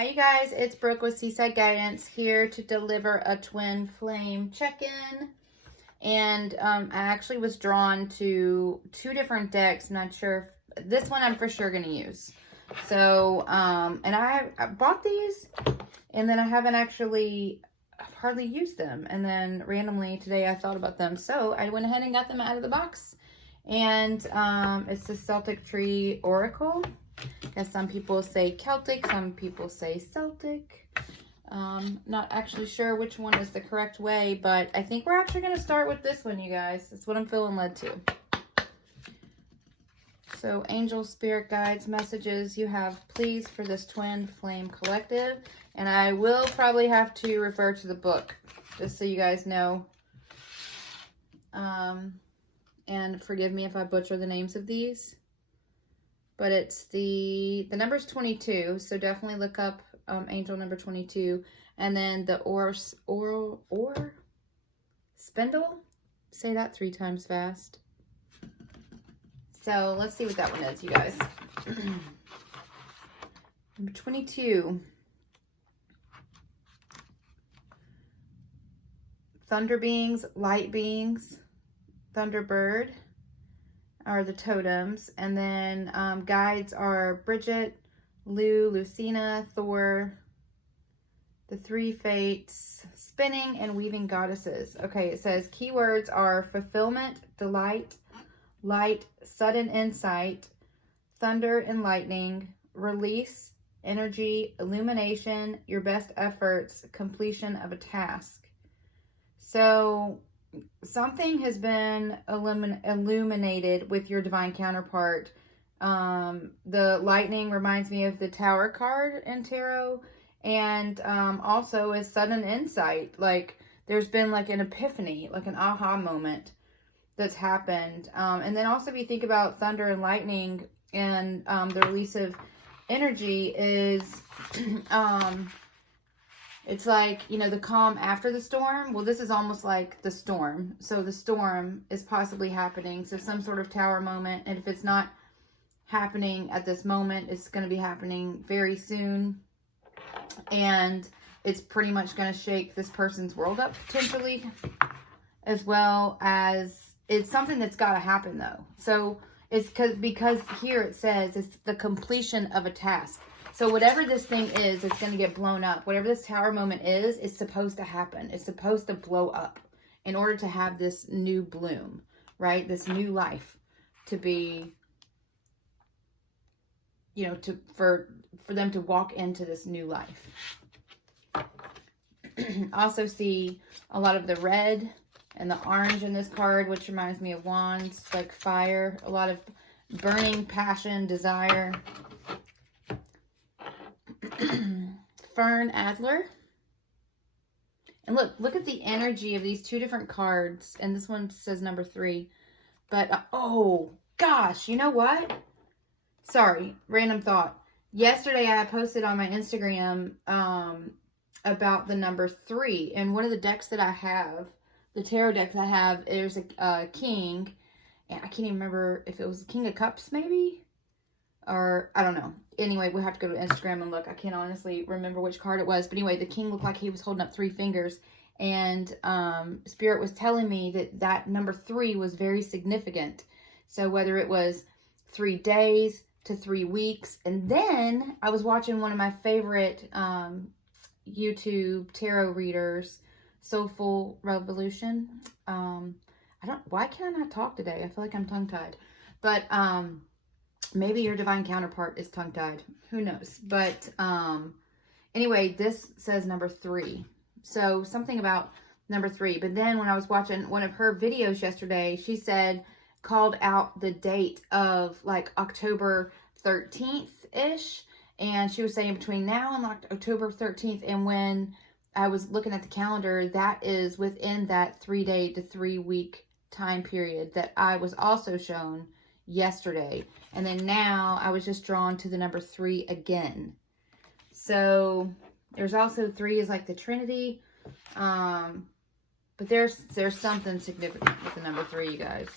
Hi you guys, it's Brooke with Seaside Guidance here to deliver a twin flame check-in. And I actually was drawn to two different decks. I'm not sure if this one I'm for sure going to use. So, and I bought these and then I haven't actually hardly used them. And then randomly today I thought about them. So I went ahead and got them out of the box. And it's the Celtic Tree Oracle. As some people say Celtic, some people say Celtic. Not actually sure which one is the correct way, but I think we're actually going to start with this one, you guys. That's what I'm feeling led to. So, angel, spirit guides, messages you have, please, for this twin flame collective. And I will probably have to refer to the book, just so you guys know. And forgive me if I butcher the names of these. But it's the number's 22, so definitely look up angel number 22. And then the or spindle, say that 3 times fast. So let's see what that one is, you guys. Number 22. Thunder beings, light beings, Thunderbird are the totems, and then guides are Bridget, Lou, Lucina, Thor, the 3 fates, spinning and weaving goddesses. Okay, it says keywords are fulfillment, delight, light, sudden insight, thunder and lightning, release, energy, illumination, your best efforts, completion of a task. So something has been illuminated with your divine counterpart. The lightning reminds me of the Tower card in tarot, and also is sudden insight. Like there's been like an epiphany, like an aha moment that's happened. And then also if you think about thunder and lightning and the release of energy is it's like, you know, the calm after the storm. Well, this is almost like the storm. So the storm is possibly happening. So some sort of tower moment. And if it's not happening at this moment, it's going to be happening very soon. And it's pretty much going to shake this person's world up potentially. As well as it's something that's got to happen though. So it's because here it says it's the completion of a task. So whatever this thing is, it's going to get blown up. Whatever this tower moment is, it's supposed to happen. It's supposed to blow up in order to have this new bloom, right? This new life to be, you know, for them to walk into this new life. Also see a lot of the red and the orange in this card, which reminds me of wands, like fire. A lot of burning passion, desire. Fern Adler. And look at the energy of these 2 different cards. And this one says number 3. But, oh, gosh, you know what? Sorry, random thought. Yesterday I posted on my Instagram about the number 3. And one of the decks that I have, the tarot decks I have, there's a king. And I can't even remember if it was the King of Cups, maybe? Or, I don't know. Anyway, we'll have to go to Instagram and look. I can't honestly remember which card it was. But anyway, the king looked like he was holding up 3 fingers. And Spirit was telling me that number 3 was very significant. So whether it was 3 days to 3 weeks. And then I was watching one of my favorite YouTube tarot readers, Soulful Revolution. Why can't I not talk today? I feel like I'm tongue-tied. But, maybe your divine counterpart is tongue-tied. Who knows? But anyway, this says number 3. So something about number 3. But then when I was watching one of her videos yesterday, she called out the date of like October 13th-ish. And she was saying between now and October 13th. And when I was looking at the calendar, that is within that 3-day to 3-week time period that I was also shown yesterday. And then now I was just drawn to the number 3 again. So there's also 3 is like the Trinity. But there's something significant with the number 3, you guys.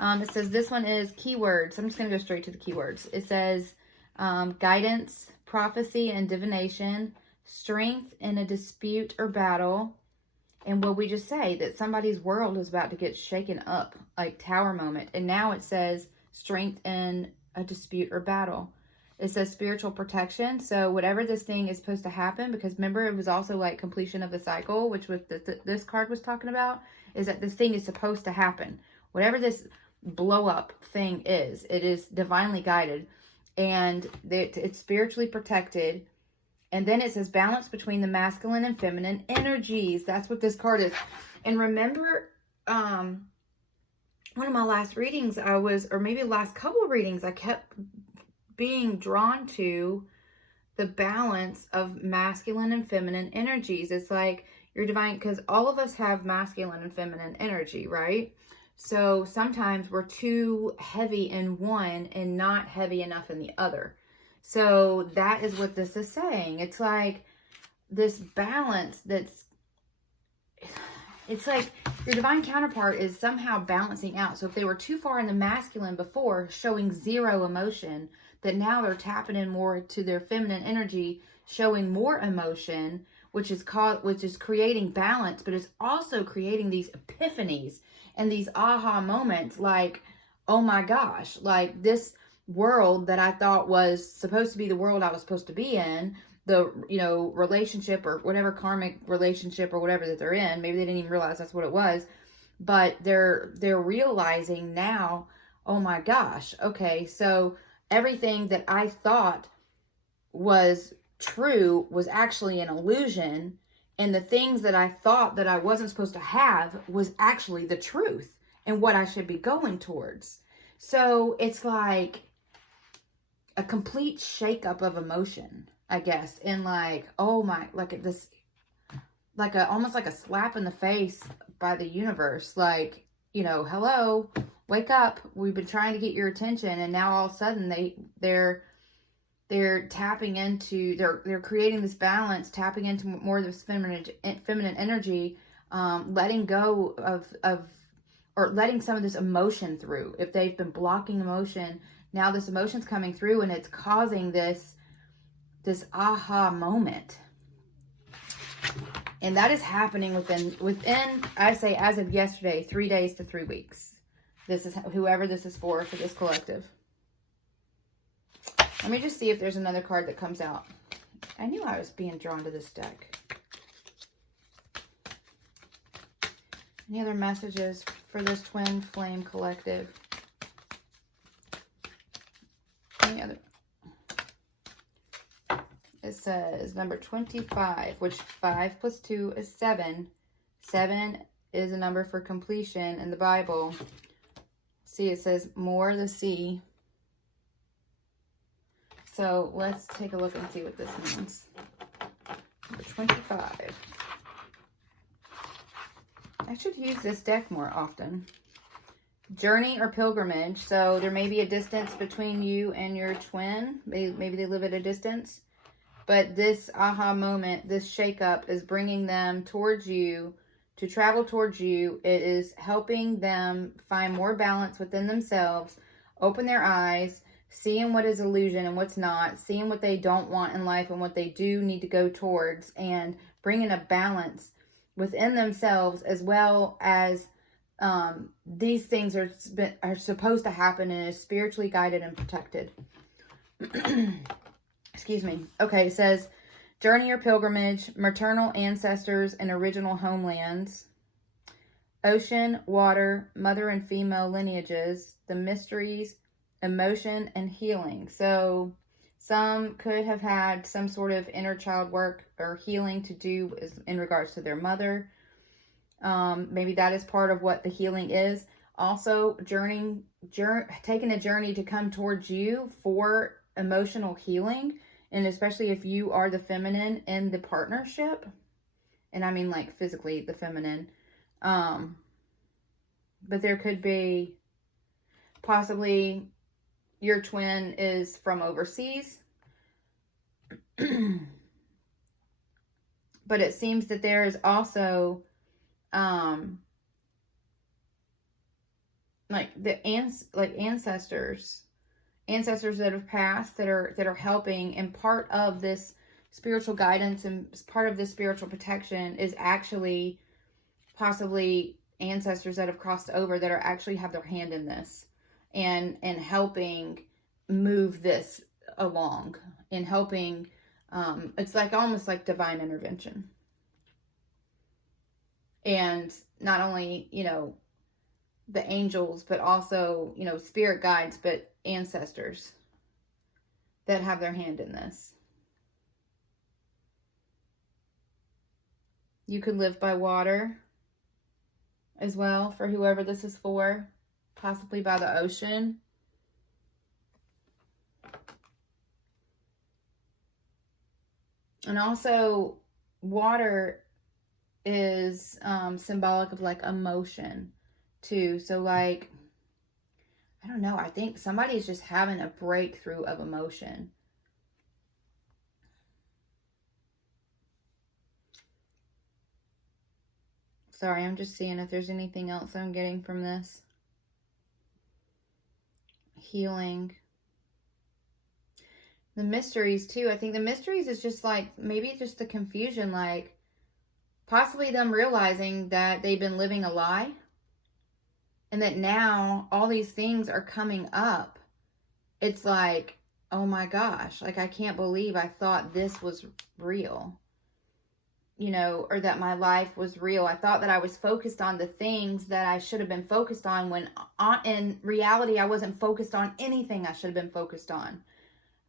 It says this one is keywords. I'm just going to go straight to the keywords. It says guidance, prophecy, and divination, strength in a dispute or battle. And what we just say, that somebody's world is about to get shaken up, like tower moment. And now it says strength in a dispute or battle. It says spiritual protection. So whatever this thing is supposed to happen, because remember it was also like completion of the cycle, which was this card was talking about, is that this thing is supposed to happen. Whatever this blow up thing is, it is divinely guided, and it's spiritually protected. And then it says balance between the masculine and feminine energies. That's what this card is. And remember, one of my last readings, or maybe the last couple of readings, I kept being drawn to the balance of masculine and feminine energies. It's like you're divine, because all of us have masculine and feminine energy, right? So sometimes we're too heavy in one and not heavy enough in the other. So that is what this is saying. It's like this balance it's like your divine counterpart is somehow balancing out. So if they were too far in the masculine before, showing zero emotion, that now they're tapping in more to their feminine energy, showing more emotion, which is creating balance, but it's also creating these epiphanies and these aha moments, like, oh my gosh, like this world that I thought was supposed to be the world I was supposed to be in, the, relationship or whatever karmic relationship or whatever that they're in. Maybe they didn't even realize that's what it was, but they're realizing now, oh my gosh, okay, so everything that I thought was true was actually an illusion, and the things that I thought that I wasn't supposed to have was actually the truth and what I should be going towards. So it's like a complete shakeup of emotion, I guess, and like, oh my, like this, like almost like a slap in the face by the universe, like, hello, wake up, we've been trying to get your attention, and now all of a sudden they're tapping into, they're creating this balance, tapping into more of this feminine energy, letting go of or letting some of this emotion through. If they've been blocking emotion, now this emotion's coming through, and it's causing this aha moment. And that is happening within, I say, as of yesterday, 3 days to 3 weeks. This is whoever this is for this collective. Let me just see if there's another card that comes out. I knew I was being drawn to this deck. Any other messages for this twin flame collective? Any other? It says number 25, which 5 plus 2 is 7. 7 is a number for completion in the Bible. See, it says more the sea. So let's take a look and see what this means. Number 25. I should use this deck more often. Journey or pilgrimage. So there may be a distance between you and your twin. Maybe they live at a distance. But this aha moment, this shakeup is bringing them towards you, to travel towards you. It is helping them find more balance within themselves, open their eyes, seeing what is illusion and what's not, seeing what they don't want in life and what they do need to go towards, and bringing a balance within themselves, as well as these things are supposed to happen and is spiritually guided and protected. Excuse me. Okay, it says journey or pilgrimage, maternal ancestors and original homelands, ocean, water, mother and female lineages, the mysteries, emotion, and healing. So some could have had some sort of inner child work or healing to do in regards to their mother. Maybe that is part of what the healing is. Also, taking a journey to come towards you for emotional healing, and especially if you are the feminine in the partnership, and I mean like physically the feminine, but there could be possibly your twin is from overseas, but it seems that there is also like ancestors ancestors that have passed that are helping, and part of this spiritual guidance and part of this spiritual protection is actually possibly ancestors that have crossed over that are actually have their hand in this and helping move this along and helping. It's like almost like divine intervention. And not only, the angels, but also, spirit guides, but ancestors that have their hand in this. You could live by water as well for whoever this is for, possibly by the ocean. And also, water is symbolic of like emotion too. So like, I don't know, I think somebody's just having a breakthrough of emotion. Sorry, I'm just seeing if there's anything else I'm getting from this. Healing. The mysteries too. I think the mysteries is just like, maybe just the confusion, like possibly them realizing that they've been living a lie. And that now all these things are coming up. It's like, oh my gosh, like I can't believe I thought this was real. Or that my life was real. I thought that I was focused on the things that I should have been focused on when in reality I wasn't focused on anything I should have been focused on.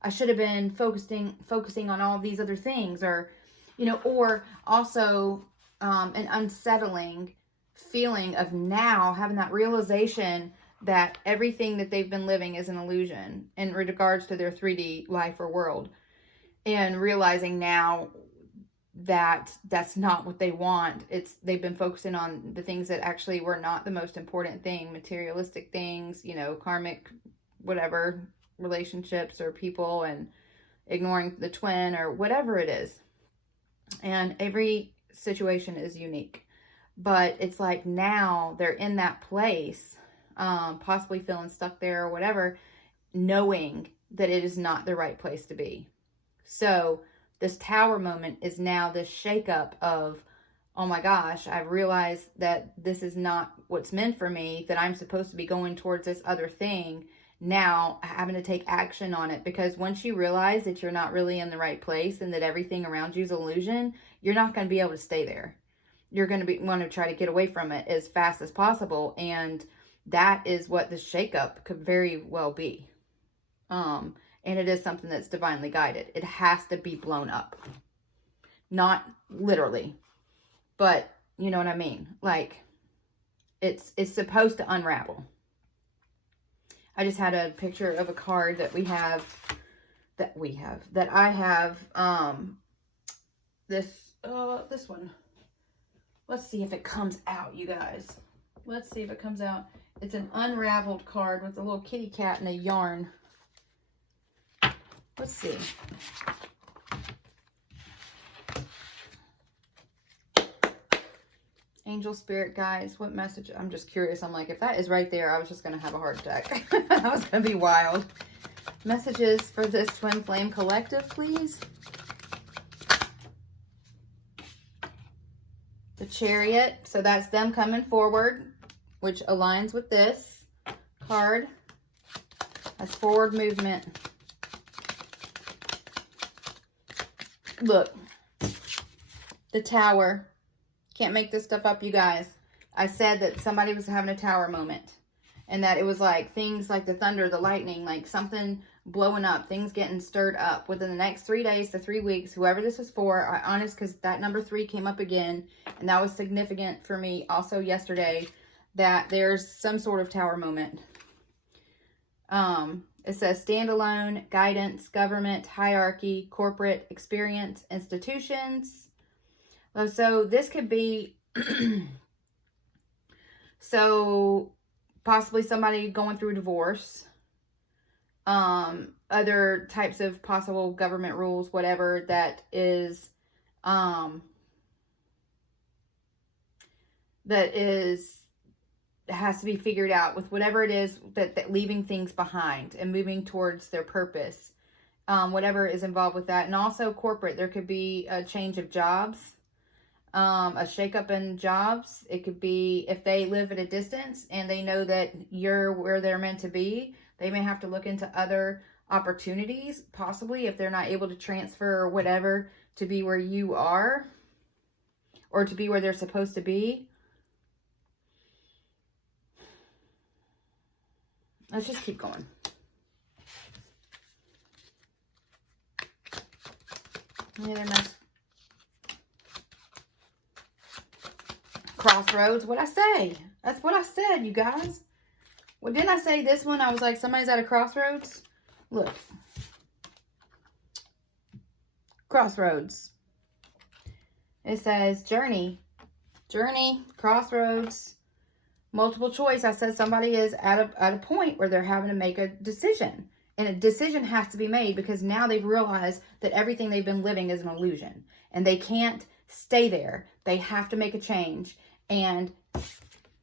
I should have been focusing on all these other things, or also an unsettling feeling of now having that realization that everything that they've been living is an illusion in regards to their 3D life or world, and realizing now that that's not what they want. They've been focusing on the things that actually were not the most important thing, materialistic things, karmic, whatever, relationships or people, and ignoring the twin or whatever it is. And every situation is unique, but it's like now they're in that place, possibly feeling stuck there or whatever, knowing that it is not the right place to be. So this tower moment is now this shakeup of, oh my gosh, I've realized that this is not what's meant for me, that I'm supposed to be going towards this other thing. Now having to take action on it, because once you realize that you're not really in the right place and that everything around you is illusion, you're not going to be able to stay there. You're going to want to try to get away from it as fast as possible. And that is what the shakeup could very well be. And it is something that's divinely guided. It has to be blown up. Not literally, but you know what I mean? Like, it's supposed to unravel. I just had a picture of a card that I have, this one. Let's see if it comes out, you guys. Let's see if it comes out. It's an unraveled card with a little kitty cat and a yarn. Let's see. Angel, spirit guides, what message? I'm just curious. I'm like, if that is right there, I was just going to have a heart attack. That was going to be wild. Messages for this twin flame collective, please. The Chariot. So that's them coming forward, which aligns with this card. That's forward movement. Look, the Tower. Can't make this stuff up, you guys. I said that somebody was having a tower moment, and that it was like things like the thunder, the lightning, like something blowing up, things getting stirred up within the next 3 days to 3 weeks. Whoever this is for, I honest, because that number 3 came up again, and that was significant for me also yesterday, that there's some sort of tower moment. It says standalone, guidance, government, hierarchy, corporate, experience, institutions. So this could be, so possibly somebody going through a divorce, other types of possible government rules, whatever that is has to be figured out with whatever it is that leaving things behind and moving towards their purpose. Whatever is involved with that. And also corporate, there could be a change of jobs, a shakeup in jobs. It could be if they live at a distance and they know that you're where they're meant to be, they may have to look into other opportunities, possibly if they're not able to transfer or whatever to be where you are or to be where they're supposed to be. Let's just keep going. Yeah, nice. Crossroads. What'd I say? That's what I said, you guys. Well, didn't I say this one? I was like, somebody's at a crossroads. Look. Crossroads. It says journey. Journey. Crossroads. Multiple choice. I said somebody is at a point where they're having to make a decision. And a decision has to be made because now they've realized that everything they've been living is an illusion. And they can't stay there. They have to make a change. And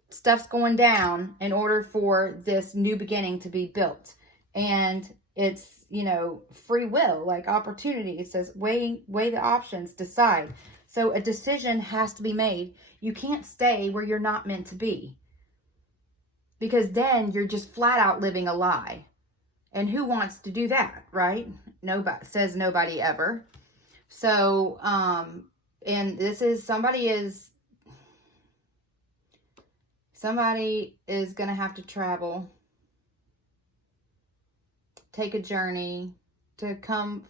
stuff's going down in order for this new beginning to be built. And it's, you know, free will, like opportunity. It says weigh the options, decide. So a decision has to be made. You can't stay where you're not meant to be. Because then you're just flat out living a lie. And who wants to do that, right? Nobody, says nobody ever. So, and this is, somebody is going to have to travel, take a journey to come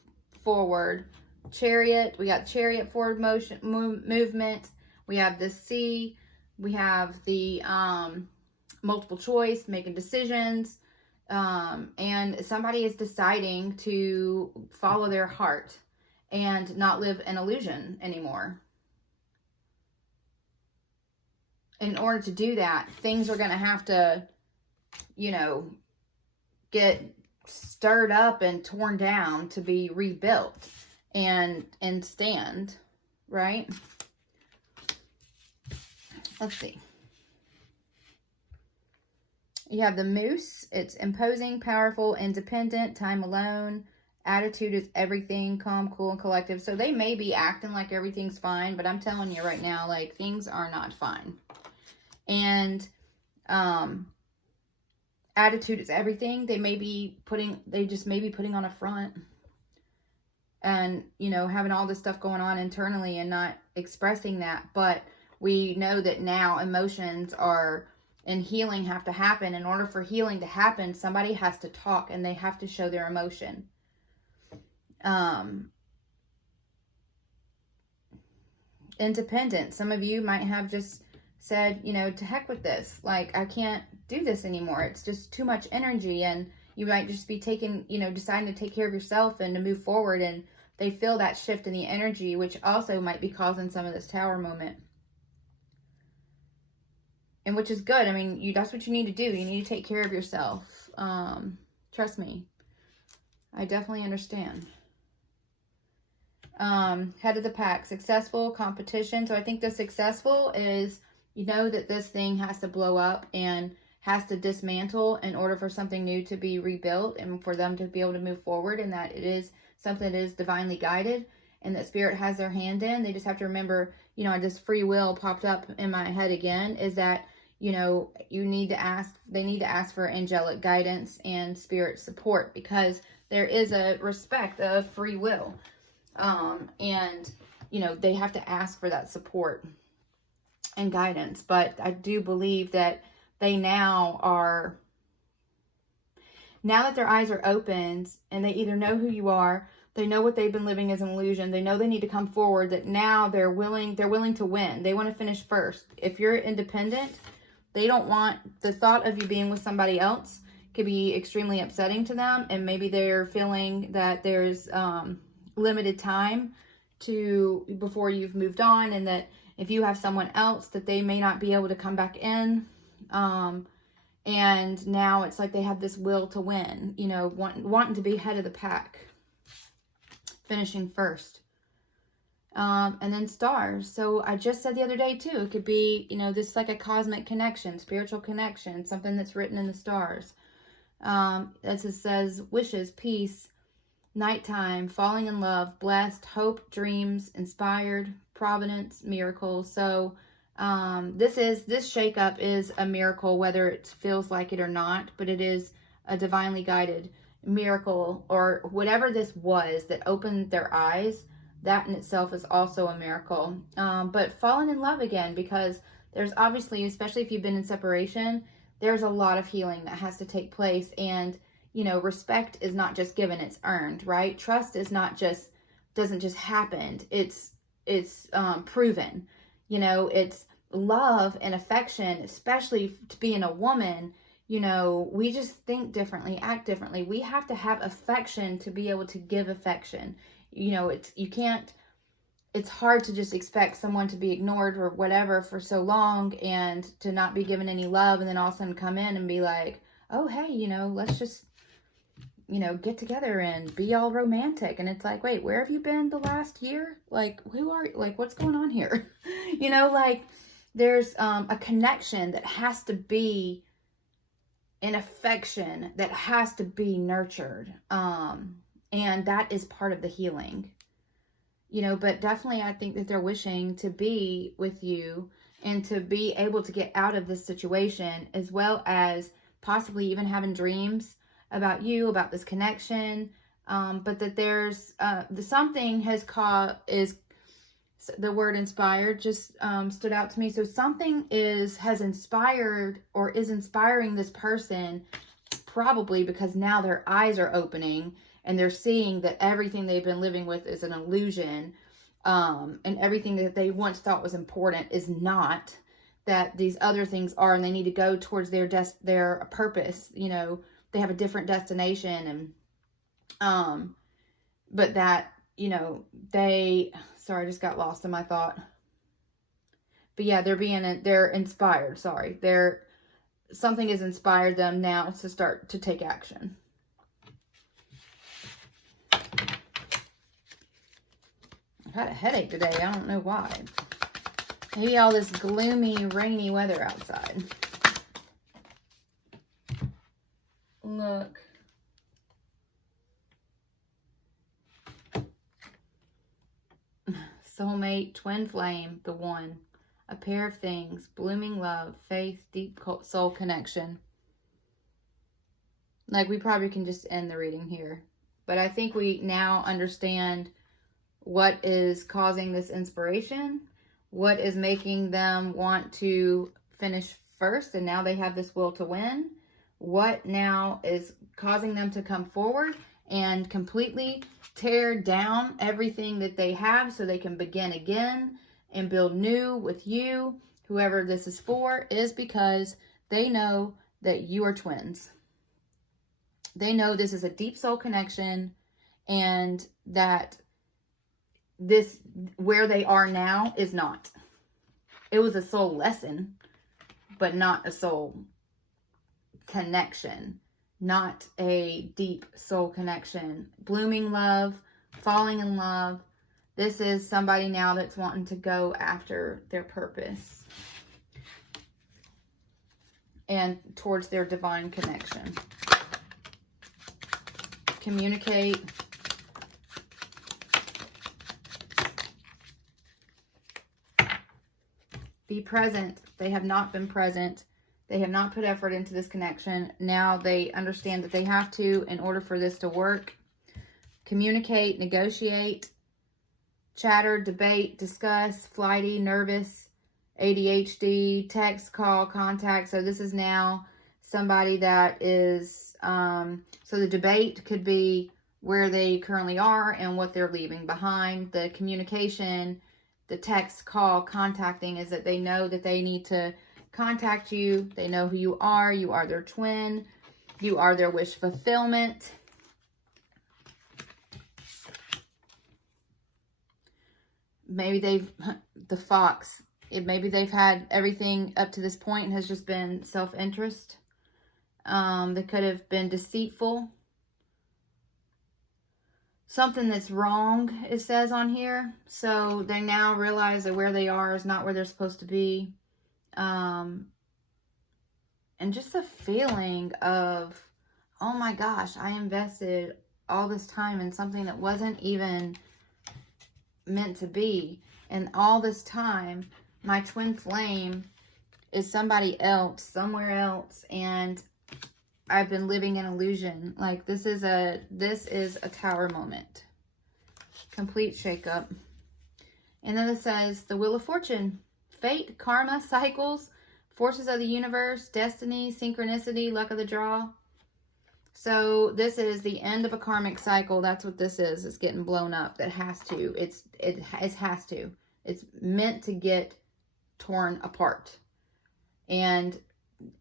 forward. Chariot, we got chariot forward motion, movement. We have the sea. We have the multiple choice, making decisions. And somebody is deciding to follow their heart and not live an illusion anymore. In order to do that, things are going to have to, you know, get stirred up and torn down to be rebuilt and stand, right? Let's see. You have the moose. It's imposing, powerful, independent, time alone. Attitude is everything, calm, cool, and collective. So they may be acting like everything's fine, but I'm telling you right now, like, things are not fine. And attitude is everything. They just may be putting on a front. And, you know, having all this stuff going on internally and not expressing that. But we know that now emotions are... and healing have to happen. In order for healing to happen, somebody has to talk and they have to show their emotion. Independent. Some of you might have just said, you know, to heck with this. Like, I can't do this anymore. It's just too much energy. And you might just be taking, you know, deciding to take care of yourself and to move forward. And they feel that shift in the energy, which also might be causing some of this tower moment. And which is good. I mean, that's what you need to do. You need to take care of yourself. Trust me. I definitely understand. Head of the pack. Successful, competition. So I think the successful is, you know, that this thing has to blow up and has to dismantle in order for something new to be rebuilt and for them to be able to move forward, and that it is something that is divinely guided and that spirit has their hand in. They just have to remember, you know, this free will popped up in my head again, is that, you know, they need to ask for angelic guidance and spirit support, because there is a respect of free will. And, you know, they have to ask for that support and guidance. But I do believe that they now that their eyes are opened and they either know who you are, they know what they've been living as an illusion, they know they need to come forward, that now they're willing to win. They want to finish first. If you're independent, they don't want the thought of you being with somebody else could be extremely upsetting to them. And maybe they're feeling that there's limited time before you've moved on, and that if you have someone else that they may not be able to come back in. And now it's like they have this will to win, you know, wanting to be head of the pack, finishing first. And then stars. So I just said the other day too, it could be, you know, this like a cosmic connection, spiritual connection, something that's written in the stars. As it says, wishes, peace, nighttime, falling in love, blessed, hope, dreams, inspired, providence, miracles. So this shakeup is a miracle, whether it feels like it or not, but it is a divinely guided miracle, or whatever this was that opened their eyes. That in itself is also a miracle. But falling in love again, because there's obviously, especially if you've been in separation, there's a lot of healing that has to take place. And, you know, respect is not just given, it's earned, right? Trust is not just, doesn't just happen. It's proven, you know, it's love and affection, especially to being a woman. You know, we just think differently, act differently. We have to have affection to be able to give affection. You know, it's hard to just expect someone to be ignored or whatever for so long and to not be given any love, and then all of a sudden come in and be like, oh, hey, you know, let's just, you know, get together and be all romantic. And it's like, wait, where have you been the last year? Like, what's going on here? You know, like, there's a connection that has to be an affection that has to be nurtured. And that is part of the healing, you know, but definitely I think that they're wishing to be with you and to be able to get out of this situation, as well as possibly even having dreams about you, about this connection. But that there's something is the word inspired just stood out to me. So something has inspired or is inspiring this person, probably because now their eyes are opening and they're seeing that everything they've been living with is an illusion, and everything that they once thought was important is not, that these other things are, and they need to go towards their purpose. You know, they have a different destination, and but that, you know, sorry, I just got lost in my thought. But yeah, they're inspired. Sorry. Something has inspired them now to start to take action. I've had a headache today. I don't know why. Maybe all this gloomy, rainy weather outside. Look. Soulmate, twin flame, the one. A pair of things, blooming love, faith, deep soul connection. Like, we probably can just end the reading here. But I think we now understand what is causing this inspiration, what is making them want to finish first, and now they have this will to win. What now is causing them to come forward and completely tear down everything that they have so they can begin again and build new with you, whoever this is for, is because they know that you are twins. They know this is a deep soul connection, and that this, where they are now, is not. It was a soul lesson, but not a soul connection. Not a deep soul connection. Blooming love, falling in love. This is somebody now that's wanting to go after their purpose and towards their divine connection. Communicate. Be present. They have not been present. They have not put effort into this connection. Now they understand that they have to, in order for this to work. Communicate, negotiate, chatter, debate, discuss, flighty, nervous, ADHD, text, call, contact. So this is now somebody that is, so the debate could be where they currently are and what they're leaving behind. The communication, the text, call, contacting, is that they know that they need to contact you. They know who you are. You are their twin. You are their wish fulfillment. Maybe the fox, maybe they've had everything up to this point has just been self-interest. They could have been deceitful. something that's wrong, it says on here. So they now realize that where they are is not where they're supposed to be. And just the feeling of, oh my gosh, I invested all this time in something that wasn't even meant to be. And all this time, my twin flame is somebody else, somewhere else. And I've been living in illusion. Like this is a Tower moment. Complete shakeup. And then it says the Wheel of Fortune. Fate, karma, cycles, forces of the universe, destiny, synchronicity, luck of the draw. So this is the end of a karmic cycle. That's what this is. It's getting blown up. It has to. It has to. It's meant to get torn apart. And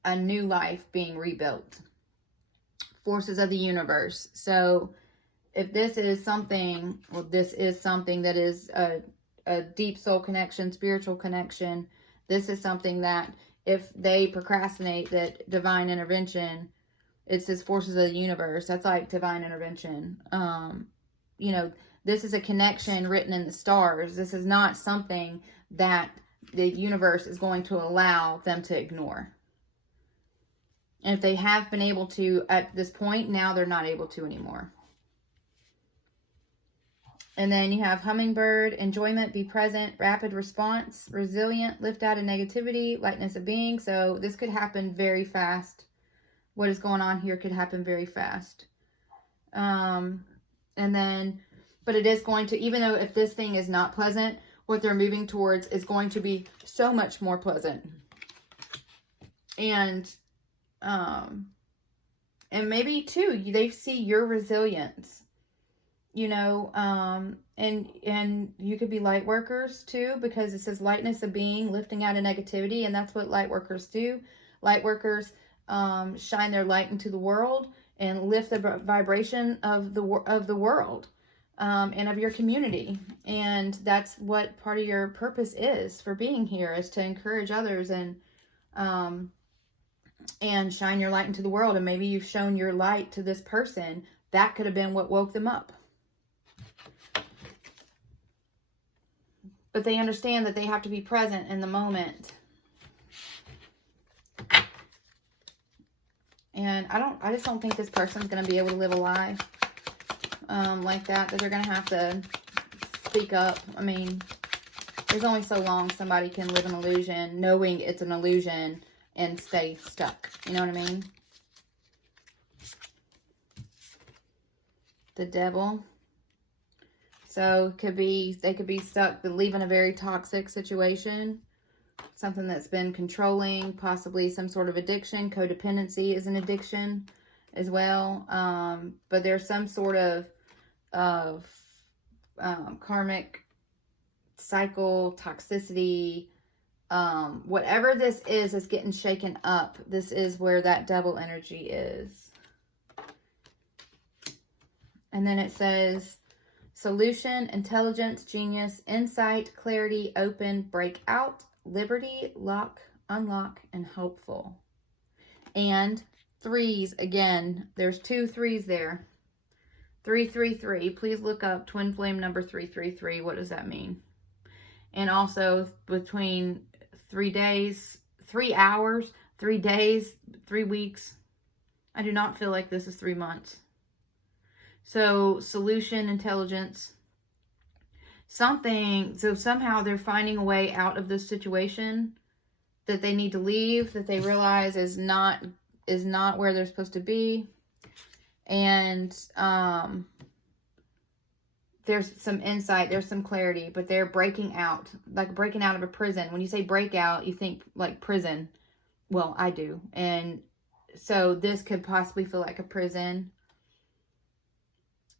a new life being rebuilt. Forces of the universe. So if this is something, well, this is something that is a deep soul connection, spiritual connection. This is something that if they procrastinate, that divine intervention, it says forces of the universe. That's like divine intervention. You know, this is a connection written in the stars. This is not something that the universe is going to allow them to ignore. And if they have been able to at this point, now they're not able to anymore. And then you have hummingbird, enjoyment, be present, rapid response, resilient, lift out of negativity, lightness of being. So this could happen very fast. What is going on here could happen very fast. And then, but it is going to, even though if this thing is not pleasant, what they're moving towards is going to be so much more pleasant. And maybe too, they see your resilience. You know, and you could be light workers too, because it says lightness of being, lifting out of negativity, and that's what light workers do. Light workers shine their light into the world and lift the vibration of the world and of your community. And that's what part of your purpose is for being here, is to encourage others and shine your light into the world. And maybe you've shown your light to this person. That could have been what woke them up. But they understand that they have to be present in the moment. And I just don't think this person's going to be able to live a life like that they're going to have to speak up. I mean, there's only so long somebody can live an illusion, knowing it's an illusion, and stay stuck. You know what I mean? The Devil. So they could be stuck leaving a very toxic situation, something that's been controlling, possibly some sort of addiction. Codependency is an addiction as well. But there's some sort of karmic cycle, toxicity, whatever this is getting shaken up. This is where that devil energy is. And then it says solution, intelligence, genius, insight, clarity, open, breakout, liberty, lock, unlock, and hopeful. And threes, again, there's 2 3s there. 333. Please look up twin flame number 333. What does that mean? And also between 3 days, 3 hours, 3 days, 3 weeks. I do not feel like this is 3 months. So solution, intelligence, something. So somehow they're finding a way out of this situation that they need to leave, that they realize is not where they're supposed to be. And there's some insight, there's some clarity, but they're breaking out, like breaking out of a prison. When you say breakout, you think like prison. Well, I do. And so this could possibly feel like a prison.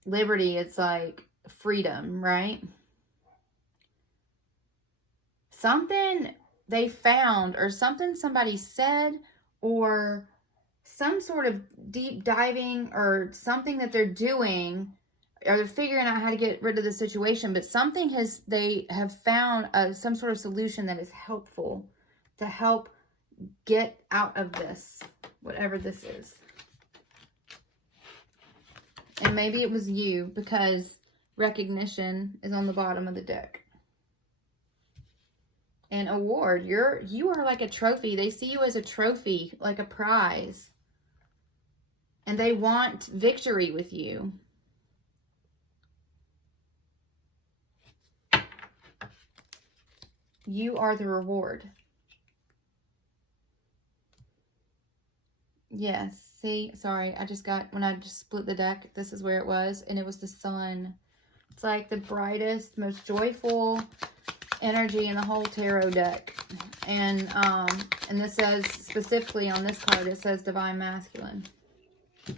Liberty, it's like freedom, right? Something they found, or something somebody said, or some sort of deep diving, or something that they're doing, or they're figuring out how to get rid of the situation, but they have found some sort of solution that is helpful to help get out of this, whatever this is. And maybe it was you, because recognition is on the bottom of the deck. And award. You are like a trophy. They see you as a trophy, like a prize. And they want victory with you. You are the reward. Yes. See, sorry. When I just split the deck, this is where it was. And it was the sun. It's like the brightest, most joyful energy in the whole tarot deck. And this says, specifically on this card, it says Divine Masculine. It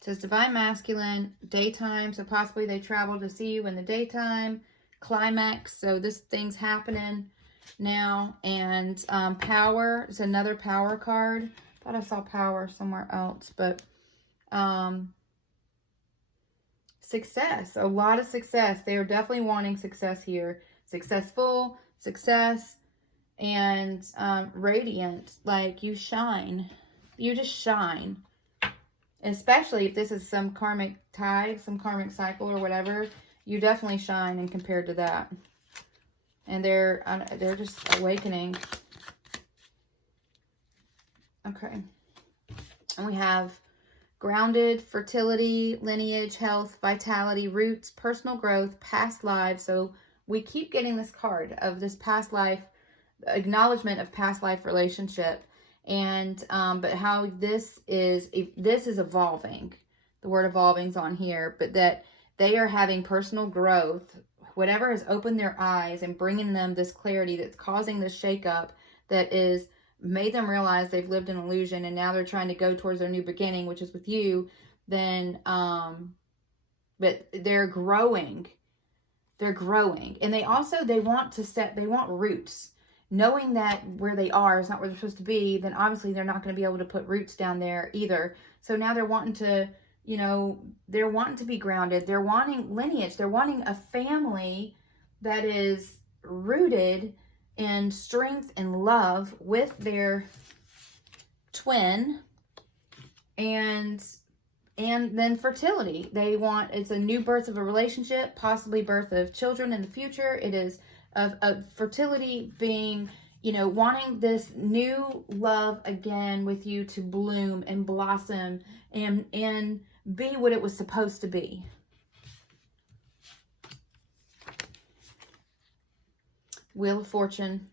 says Divine Masculine, daytime. So possibly they travel to see you in the daytime. Climax. So this thing's happening now. And power is another power card. Thought I saw power somewhere else, but success, a lot of success. They are definitely wanting success here. Successful, success, and radiant. Like you shine. You just shine. Especially if this is some karmic tide, some karmic cycle or whatever, you definitely shine in compared to that. And they're just awakening. Okay. And we have grounded, fertility, lineage, health, vitality, roots, personal growth, past lives. So we keep getting this card of this past life, acknowledgement of past life relationship. And, but how this is evolving. The word evolving is on here, but that they are having personal growth. Whatever has opened their eyes and bringing them this clarity that's causing this shakeup that is made them realize they've lived an illusion and now they're trying to go towards their new beginning, which is with you, then, but they're growing. They're growing. And they want roots. Knowing that where they are is not where they're supposed to be, then obviously they're not going to be able to put roots down there either. So now they're wanting to, they're wanting to be grounded. They're wanting lineage. They're wanting a family that is rooted in strength and love with their twin, and then fertility. They want, it's a new birth of a relationship, possibly birth of children in the future. It is of fertility being, wanting this new love again with you to bloom and blossom and be what it was supposed to be. Wheel of Fortune.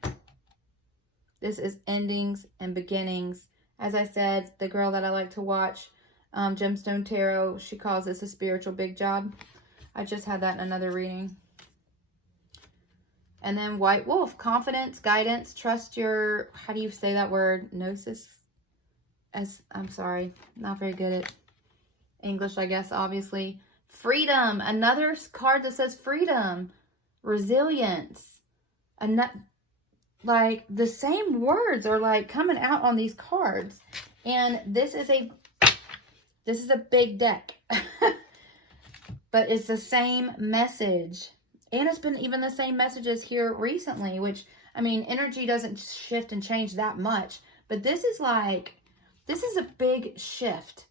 This is endings and beginnings. As I said, the girl that I like to watch, Gemstone Tarot, she calls this a spiritual big job. I just had that in another reading. And then White Wolf, confidence, guidance, trust your, how do you say that word? Gnosis? I'm sorry, not very good at English, I guess, obviously. Freedom, another card that says freedom, resilience. Like the same words are like coming out on these cards. And this is a big deck. But it's the same message. And it's been even the same messages here recently, which, I mean, energy doesn't shift and change that much. But this is a big shift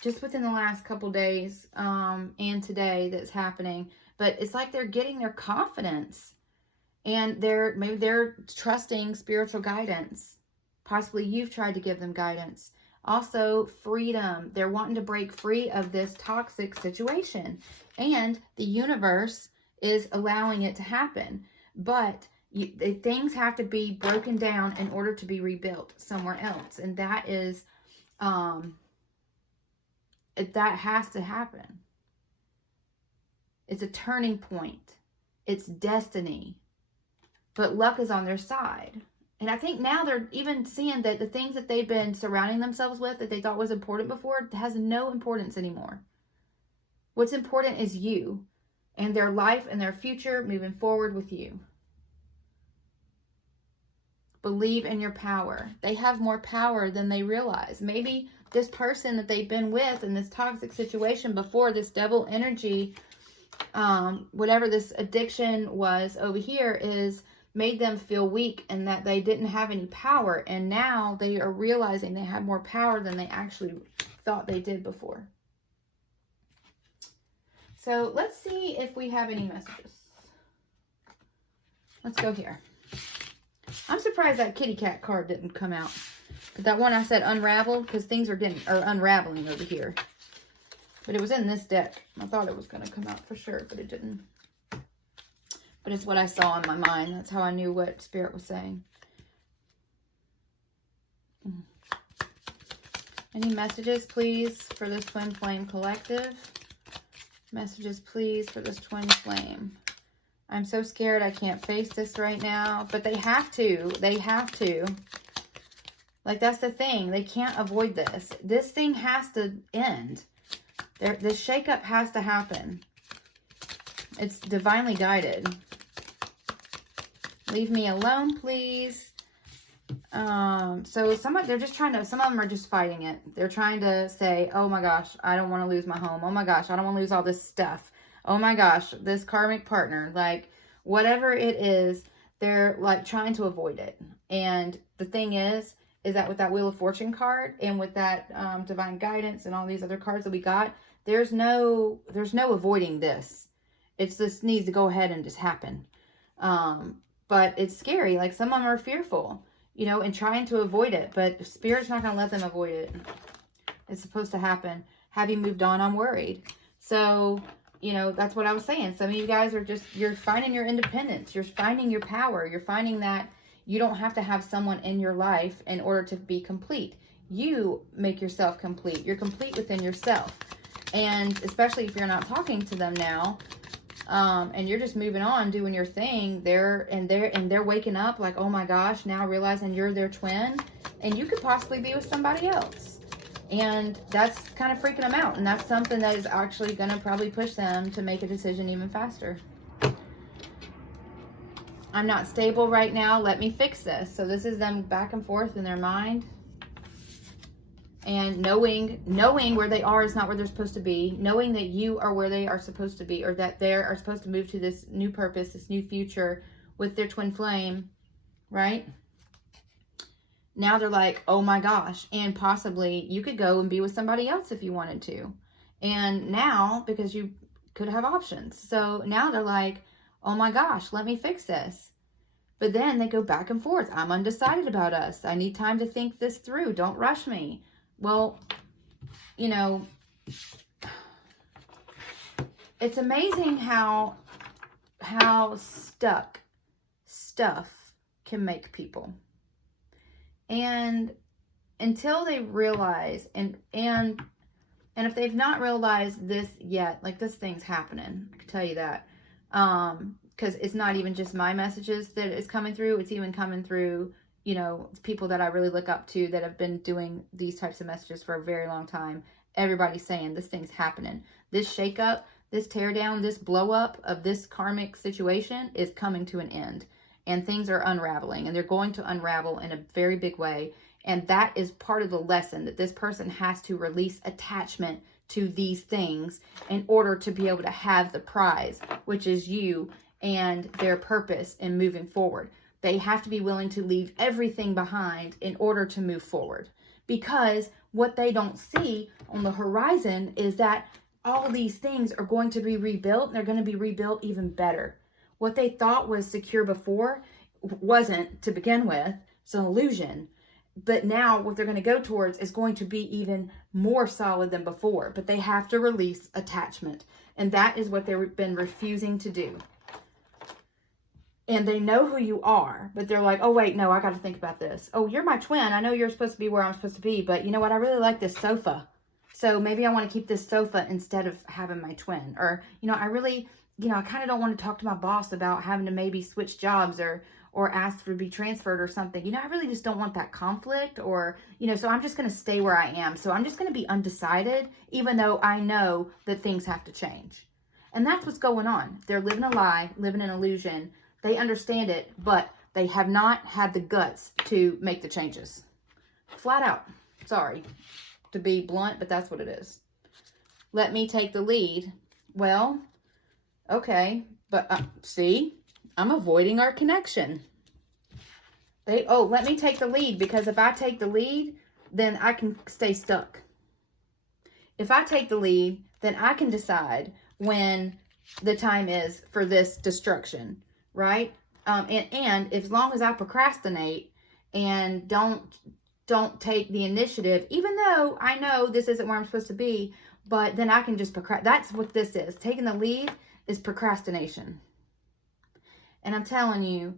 just within the last couple days and today that's happening. But it's like they're getting their confidence. And maybe they're trusting spiritual guidance. Possibly you've tried to give them guidance. Also, freedom. They're wanting to break free of this toxic situation. And the universe is allowing it to happen. But things have to be broken down in order to be rebuilt somewhere else. And that is, that has to happen. It's a turning point. It's destiny. But luck is on their side. And I think now they're even seeing that the things that they've been surrounding themselves with that they thought was important before has no importance anymore. What's important is you and their life and their future moving forward with you. Believe in your power. They have more power than they realize. Maybe this person that they've been with in this toxic situation before, this devil energy, whatever this addiction was over here, is made them feel weak and that they didn't have any power. And now they are realizing they have more power than they actually thought they did before. So let's see if we have any messages. Let's go here. I'm surprised that kitty cat card didn't come out. But that one I said unraveled, because things are unraveling over here. But it was in this deck. I thought it was going to come out for sure, but it didn't. But it's what I saw in my mind. That's how I knew what Spirit was saying. Any messages, please, for this Twin Flame Collective? Messages, please, for this Twin Flame. I'm so scared I can't face this right now. But they have to. They have to. Like, that's the thing. They can't avoid this. This thing has to end. This shakeup has to happen. It's divinely guided. Leave me alone, please. So they're just trying to, some of them are just fighting it. They're trying to say, oh my gosh, I don't want to lose my home. Oh my gosh, I don't want to lose all this stuff. Oh my gosh, this karmic partner, like whatever it is, they're like trying to avoid it. And the thing is that with that Wheel of Fortune card and with that divine guidance and all these other cards that we got, there's no avoiding this. This needs to go ahead and just happen. But it's scary. Like, some of them are fearful, you know, and trying to avoid it. But Spirit's not going to let them avoid it. It's supposed to happen. Have you moved on? I'm worried. So, you know, that's what I was saying. Some of you guys are you're finding your independence. You're finding your power. You're finding that you don't have to have someone in your life in order to be complete. You make yourself complete. You're complete within yourself. And especially if you're not talking to them now, and you're just moving on, doing your thing, they're waking up like, oh my gosh, now realizing you're their twin, and you could possibly be with somebody else. And that's kind of freaking them out. And that's something that is actually going to probably push them to make a decision even faster. I'm not stable right now. Let me fix this. So this is them back and forth in their mind. And knowing where they are is not where they're supposed to be. Knowing that you are where they are supposed to be, or that they are supposed to move to this new purpose, this new future with their twin flame, right? Now they're like, oh my gosh. And possibly you could go and be with somebody else if you wanted to. And now, because you could have options. So now they're like, oh my gosh, let me fix this. But then they go back and forth. I'm undecided about us. I need time to think this through. Don't rush me. Well, you know, it's amazing how stuck stuff can make people. And until they realize, and if they've not realized this yet, like, this thing's happening, I can tell you that. Because it's not even just my messages that is coming through. It's even coming through, you know, people that I really look up to that have been doing these types of messages for a very long time. Everybody's saying this thing's happening. This shakeup, this teardown, this blow up of this karmic situation is coming to an end. And things are unraveling, and they're going to unravel in a very big way. And that is part of the lesson, that this person has to release attachment to these things in order to be able to have the prize, which is you and their purpose in moving forward. They have to be willing to leave everything behind in order to move forward. Because what they don't see on the horizon is that all these things are going to be rebuilt, and they're going to be rebuilt even better. What they thought was secure before wasn't to begin with. It's an illusion. But now what they're going to go towards is going to be even more solid than before. But they have to release attachment. And that is what they've been refusing to do. And they know who you are, but they're like, oh, wait, no, I got to think about this. Oh, you're my twin. I know you're supposed to be where I'm supposed to be, but you know what? I really like this sofa. So maybe I want to keep this sofa instead of having my twin. Or, you know, I really, you know, I kind of don't want to talk to my boss about having to maybe switch jobs or ask to be transferred or something. You know, I really just don't want that conflict, or, you know, so I'm just going to stay where I am. So I'm just going to be undecided, even though I know that things have to change. And that's what's going on. They're living a lie, living an illusion. They understand it, but they have not had the guts to make the changes. Flat out. Sorry to be blunt, but that's what it is. Let me take the lead. Well, okay, but see, I'm avoiding our connection. Let me take the lead, because if I take the lead, then I can stay stuck. If I take the lead, then I can decide when the time is for this destruction, right? And as long as I procrastinate and don't take the initiative, even though I know this isn't where I'm supposed to be, but then I can just procrastinate. That's what this is. Taking the lead is procrastination. And I'm telling you,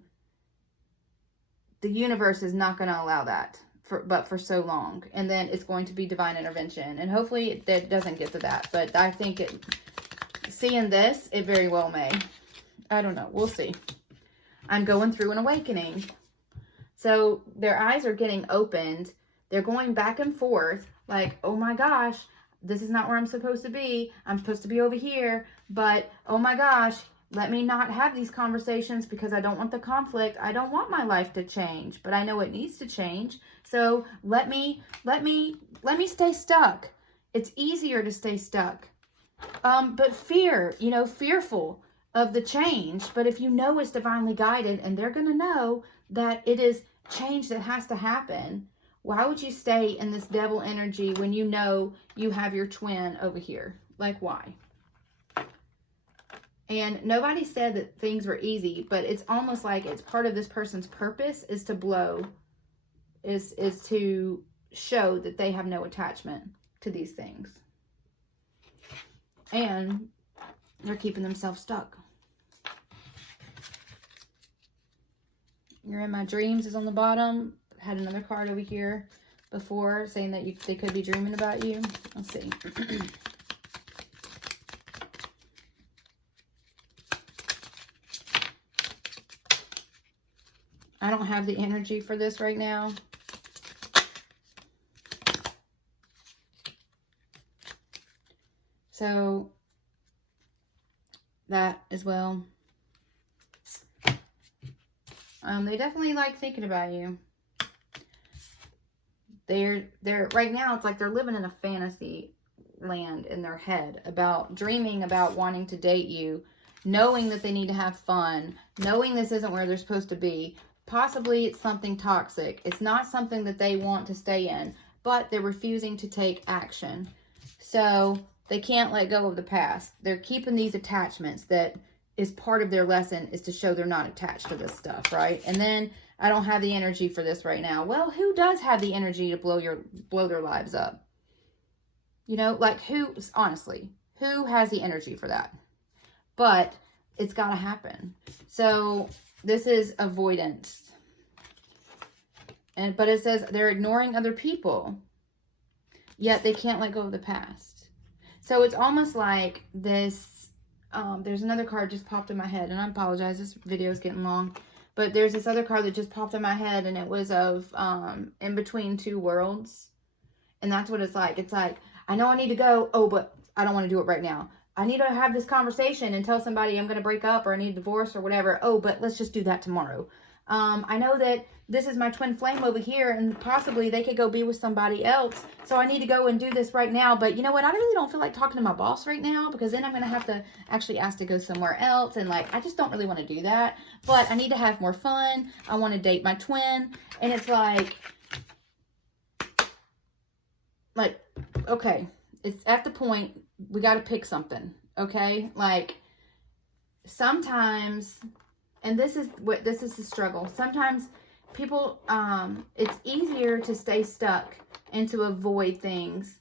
the universe is not going to allow that, but for so long. And then it's going to be divine intervention. And hopefully it doesn't get to that. But I think seeing this, it very well may. I don't know. We'll see. I'm going through an awakening. So their eyes are getting opened. They're going back and forth like, oh my gosh, this is not where I'm supposed to be. I'm supposed to be over here. But oh my gosh, let me not have these conversations because I don't want the conflict. I don't want my life to change, but I know it needs to change. So let me stay stuck. It's easier to stay stuck. But fearful of the change. But if you know it's divinely guided and they're going to know that it is change that has to happen, why would you stay in this devil energy when you know you have your twin over here? Like, why? And nobody said that things were easy, but it's almost like it's part of this person's purpose is to blow, is to show that they have no attachment to these things. And they're keeping themselves stuck. You're in my dreams is on the bottom. Had another card over here before saying that they could be dreaming about you. Let's see. I don't have the energy for this right now. So that as well. They definitely like thinking about you. They're right now, it's like they're living in a fantasy land in their head about dreaming about wanting to date you, knowing that they need to have fun, knowing this isn't where they're supposed to be. Possibly it's something toxic. It's not something that they want to stay in, but they're refusing to take action. So they can't let go of the past. They're keeping these attachments that is part of their lesson, is to show they're not attached to this stuff, right? And then I don't have the energy for this right now. Well, who does have the energy to blow their lives up? You know, like honestly, who has the energy for that? But it's got to happen. So this is avoidance. But it says they're ignoring other people, yet they can't let go of the past. So it's almost like this. There's another card just popped in my head, and I apologize, this video is getting long, but there's this other card that just popped in my head, and it was of in between two worlds. And that's what it's like. It's like, I know I need to go, oh, but I don't want to do it right now. I need to have this conversation and tell somebody I'm going to break up or I need a divorce or whatever. Oh, but let's just do that tomorrow. I know that this is my twin flame over here, and possibly they could go be with somebody else. So I need to go and do this right now. But you know what? I really don't feel like talking to my boss right now, because then I'm going to have to actually ask to go somewhere else. And like, I just don't really want to do that. But I need to have more fun. I want to date my twin. And it's like, okay, it's at the point we got to pick something. Okay. Like sometimes, and this is the struggle. Sometimes people, it's easier to stay stuck and to avoid things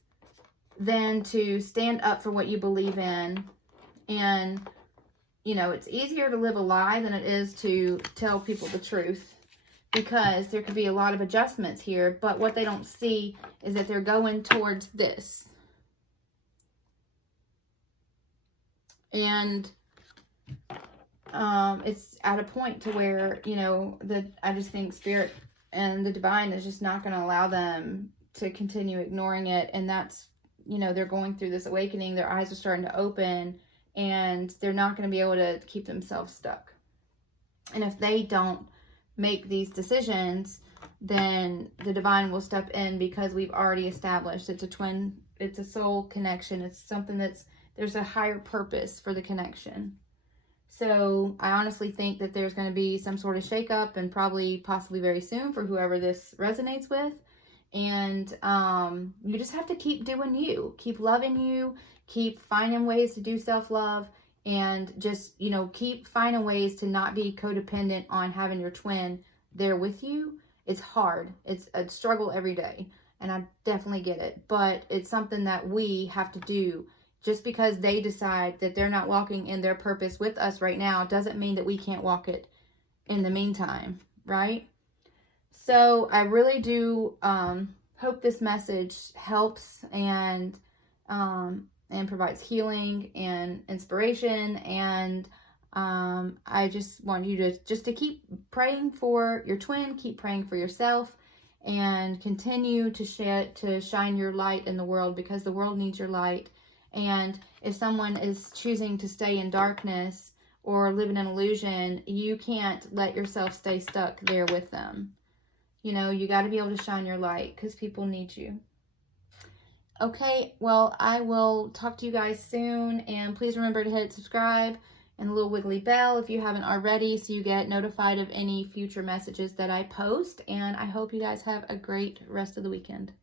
than to stand up for what you believe in. And, you know, it's easier to live a lie than it is to tell people the truth, because there could be a lot of adjustments here. But what they don't see is that they're going towards this. And it's at a point to where, you know, I just think Spirit and the divine is just not going to allow them to continue ignoring it. And that's, you know, they're going through this awakening. Their eyes are starting to open, and they're not going to be able to keep themselves stuck. And if they don't make these decisions, then the divine will step in, because we've already established it's a twin, it's a soul connection. It's something there's a higher purpose for the connection. So I honestly think that there's going to be some sort of shakeup, and possibly very soon, for whoever this resonates with. And you just have to keep doing you, keep loving you, keep finding ways to do self-love, and just, you know, keep finding ways to not be codependent on having your twin there with you. It's hard. It's a struggle every day, and I definitely get it, but it's something that we have to do. Just because they decide that they're not walking in their purpose with us right now doesn't mean that we can't walk it in the meantime, right? So I really do hope this message helps and provides healing and inspiration. And I just want you to keep praying for your twin, keep praying for yourself, and continue to shine your light in the world, because the world needs your light. And if someone is choosing to stay in darkness or live in an illusion, you can't let yourself stay stuck there with them. You know, you got to be able to shine your light, because people need you. Okay, well, I will talk to you guys soon, and please remember to hit subscribe and the little wiggly bell if you haven't already, so you get notified of any future messages that I post. And I hope you guys have a great rest of the weekend.